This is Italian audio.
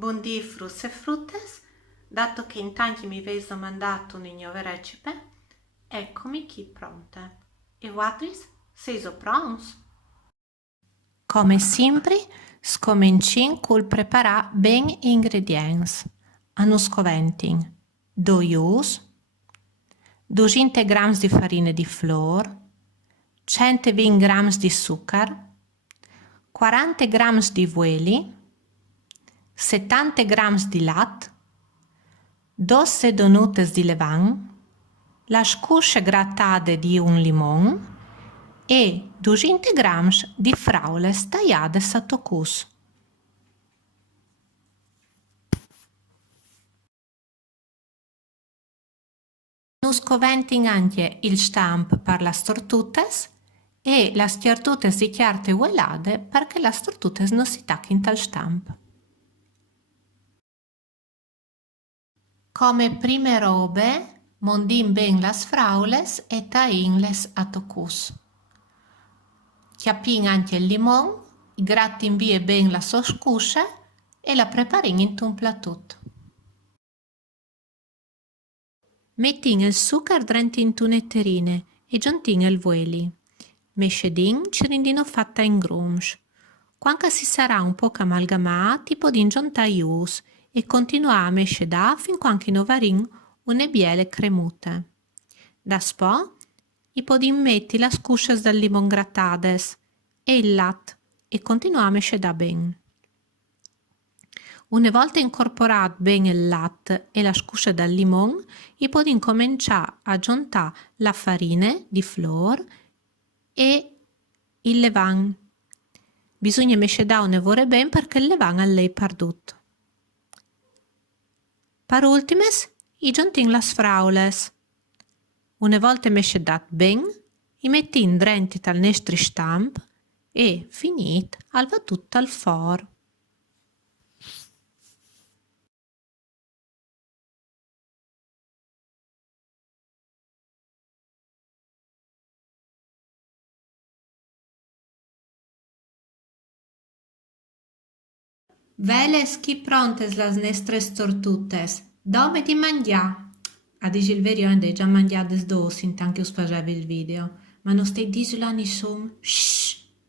Buondì frus e fruttes, dato che in tanti mi avete domandato un nuovo recipe, eccomi qui pronte. E voatris, siete pronti? Come sempre, scomincin col preparare ben gli ingredienti. Hanno scoventin 2 uova, 200 g di farina di flor, 120 g di zucchero, 40 g di ueli, 70 g di latte, 12 donutes di levain, la scusce grattate di un limone e 200 g di fraules tagliate sotto cus. Nus coventin anche il stamp per las tortutes e las tortutes di chiarte uelade perché las tortutes non si tacchino al stamp. Come prime robe, mondin ben las fraules e tainles a tocus. Chiappin anche il limon, grattin vie ben la soscusce e la preparin in un platut. Mettin il zucchero dentro in tunetterine e giuntin il ueli. Mescedin cirindino fatta in grumsh. Quando si sarà un po' amalgamati, podin giuntare ius e continuare a mescedare fin quando non varin une biele cremute. Daspo, i podin metti las cusces del limon grattades e il latte e continuare a mescedare ben. Una volta incorporato ben il latte e la scuscia del limone, i podin cominciare a aggiuntare la farina di flor e il levain. Bisogna mescedare una vore ben perché il levain è lei perdut. Per ultimes, i giuntin las fraules. Una volta mescedat ben, i mettin dentro al nostro stamp e, finit, al va tutto al forno. Veles chi prontes las nostres tortutes. Dome di mangià? A dire il vero, io già mangiate dos intanto che us facevi il video, ma non stai disula nessun. Shhh.